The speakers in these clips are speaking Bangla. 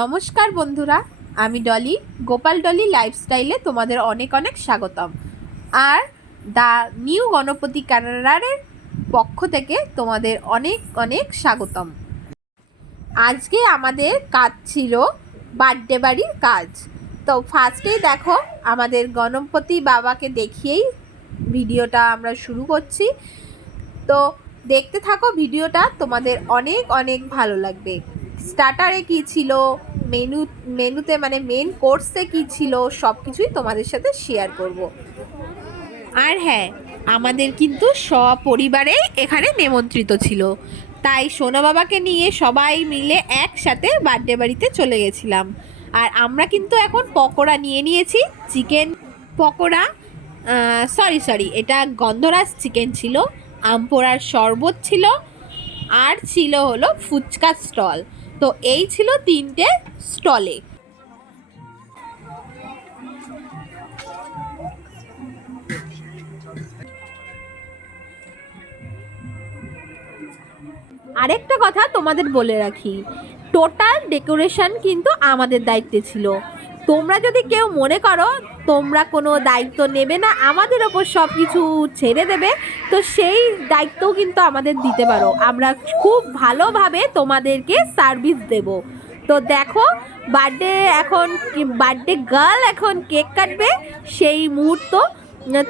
নমস্কার বন্ধুরা, আমি ডলি, গোপাল ডলি লাইফস্টাইলে তোমাদের অনেক অনেক স্বাগতম। আর দ্য নিউ গণপতি ক্যারারের পক্ষ থেকে তোমাদের অনেক অনেক স্বাগতম। আজকে আমাদের কাজ ছিল বার্থডে বাড়ির কাজ। তো ফার্স্টেই দেখো, আমাদের গণপতি বাবাকে দেখিয়েই ভিডিওটা আমরা শুরু করছি। তো দেখতে থাকো ভিডিওটা, তোমাদের অনেক অনেক ভালো লাগবে। স্টার্টারে কি ছিল? মেনু মেনুতে মানে মেন কোর্সে কি ছিল? সব কিছুই তোমাদের সাথে শেয়ার করব। আর হ্যাঁ আমাদের কিন্তু সপরিবারেই এখানে নিমন্ত্রিত ছিল। তাই সোনা বাবাকে নিয়ে সবাই মিলে একসাথে বার্থডে বাড়িতে চলে গেছিলাম। আর আমরা কিন্তু এখন পকোড়া নিয়ে নিয়েছি। চিকেন পকোড়া সরি সরি এটা গন্ধরাজ চিকেন ছিল আমপোড়ার শরবত ছিল, আর ছিল হলো ফুচকা স্টল তো এই ছিল তিনটে স্টলে। আরেকটা কথা তোমাদের বলে রাখি টোটাল ডেকোরেশন কিন্তু আমাদের দায়িত্বে ছিল। তোমরা যদি কেউ মনে করো তোমরা কোনো দায়িত্ব নেবে না, আমাদের ওপর সব কিছু ছেড়ে দেবে, তো সেই দায়িত্বও কিন্তু আমাদের দিতে পারো। আমরা খুব ভালোভাবে তোমাদেরকে সার্ভিস দেব। তো দেখো বার্থডে এখন বার্থডে গার্ল এখন কেক কাটবে সেই মুহূর্ত।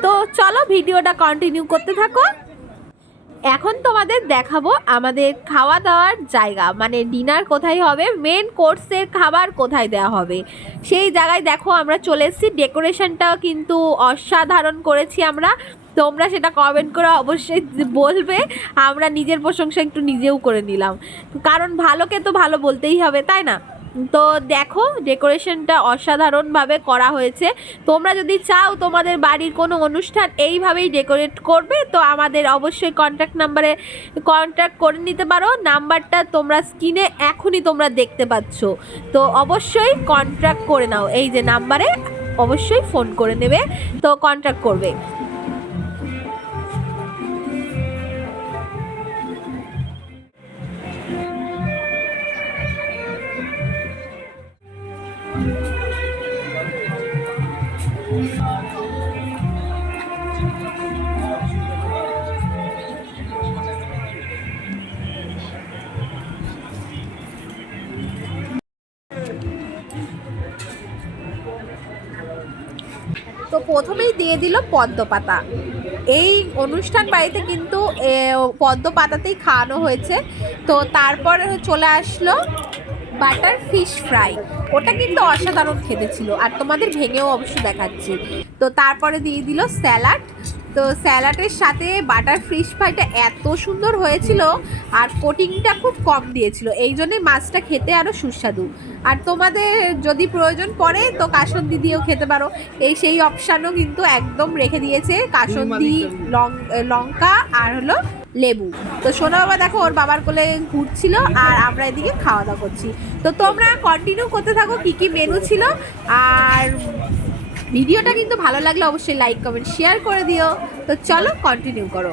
তো চলো ভিডিওটা কন্টিনিউ করতে থাকো। এখন তোমাদের দেখাবো আমাদের খাওয়া দাওয়ার জায়গা। মানে ডিনার কোথায় হবে? মেন কোর্সের খাবার কোথায় দেওয়া হবে? সেই জায়গায় দেখো আমরা চলে এসেছি। ডেকোরেশনটাও কিন্তু অসাধারণ করেছি আমরা। তোমরা সেটা কমেন্ট করে অবশ্যই বলবে। আমরা নিজের প্রশংসা একটু নিজেও করে নিলাম। কারণ ভালোকে তো ভালো বলতেই হবে, তাই না? তো দেখো, ডেকোরেশনটা অসাধারণভাবে করা হয়েছে। তোমরা যদি চাও তোমাদের বাড়ির কোনো অনুষ্ঠান এইভাবেই ডেকোরেট করবে, তো আমাদের অবশ্যই কন্ট্যাক্ট নাম্বারে কন্ট্যাক্ট করে নিতে পারো। নাম্বারটা তোমরা স্ক্রিনে এখনই তোমরা দেখতে পাচ্ছ। তো অবশ্যই কন্ট্যাক্ট করে নাও। এই যে নাম্বারে অবশ্যই ফোন করে নেবে, তো কন্ট্যাক্ট করবে। তো প্রথমেই দিয়ে দিল পদ্ম পাতা। এই অনুষ্ঠান বাড়িতে কিন্তু পদ্ম পাতাতেই খাওয়ানো হয়েছে। তো তারপর চলে আসলো বাটার ফিশ ফ্রাই। ওটা কিন্তু অসাধারণ খেতে ছিল। আর তোমাদের ভেঙেও অবশ্য দেখাচ্ছি। তো তারপরে দিয়ে দিল স্যালাড। তো স্যালাডের সাথে বাটার ফিশ ফ্রাইটা এত সুন্দর হয়েছিল আর কোটিংটা খুব কম দিয়েছিল। এই জন্যই মাছটা খেতে আরও সুস্বাদু। আর তোমাদের যদি প্রয়োজন পড়ে তো কাসন্দি দিয়েও খেতে পারো। এই সেই অপশানও কিন্তু একদম রেখে দিয়েছে কাসন্দি লং লঙ্কা আর হলো লেবু। তো সোনা বাবা দেখো ওর বাবার কোলে ঘুরছিল আর আমরা এদিকে খাওয়া দাওয়া করছি। তো তোমরা কন্টিনিউ করতে থাকো কি কি মেনু ছিল। আর ভিডিওটা কিন্তু ভালো লাগলে অবশ্যই লাইক কমেন্ট শেয়ার করে দিও। তো চলো কন্টিনিউ করো।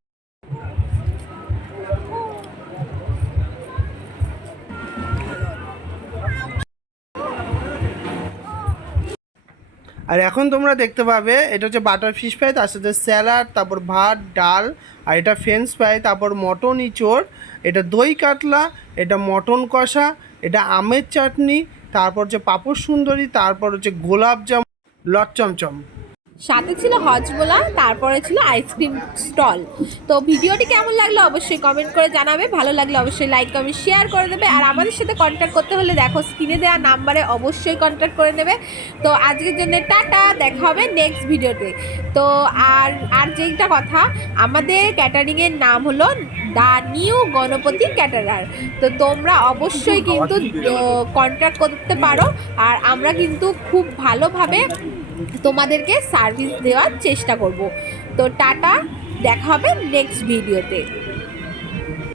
আর এখন তোমরা দেখতে পাবে, এটা হচ্ছে বাটার ফিশ ফ্রাই, তার সাথে স্যালাড, তারপর ভাত, ডাল, আর এটা ফ্রেঞ্চ ফ্রাই, তারপর মটন ইঁচড়, এটা দই কাতলা, এটা মটন কষা, এটা আমের চাটনি, তারপর হচ্ছে পাপড় সুন্দরী, তারপর হচ্ছে গোলাপ জাম লটচমচম সাথে ছিল হজমোলা তারপরে ছিল আইসক্রিম স্টল তো ভিডিওটি কেমন লাগল অবশ্যই কমেন্ট করে জানাবে। ভালো লাগলে অবশ্যই লাইক কমেন্ট শেয়ার করে দেবে। আর আমাদের সাথে কন্ট্যাক্ট করতে হলে দেখো স্ক্রিনে দেওয়া নাম্বারে অবশ্যই কন্ট্যাক্ট করে নেবে। তো আজকের জন্য টাটা দেখা হবে নেক্সট ভিডিওতে তো। আর আর যেইটা কথা আমাদের ক্যাটারিংয়ের নাম হলো দ্য নিউ গণপতি ক্যাটারার। তো তোমরা অবশ্যই কিন্তু কন্ট্যাক্ট করতে পারো। আর আমরা কিন্তু খুব ভালোভাবে তোমাদেরকে সার্ভিস দেওয়ার চেষ্টা করব। তো টাটা দেখা হবে নেক্সট ভিডিওতে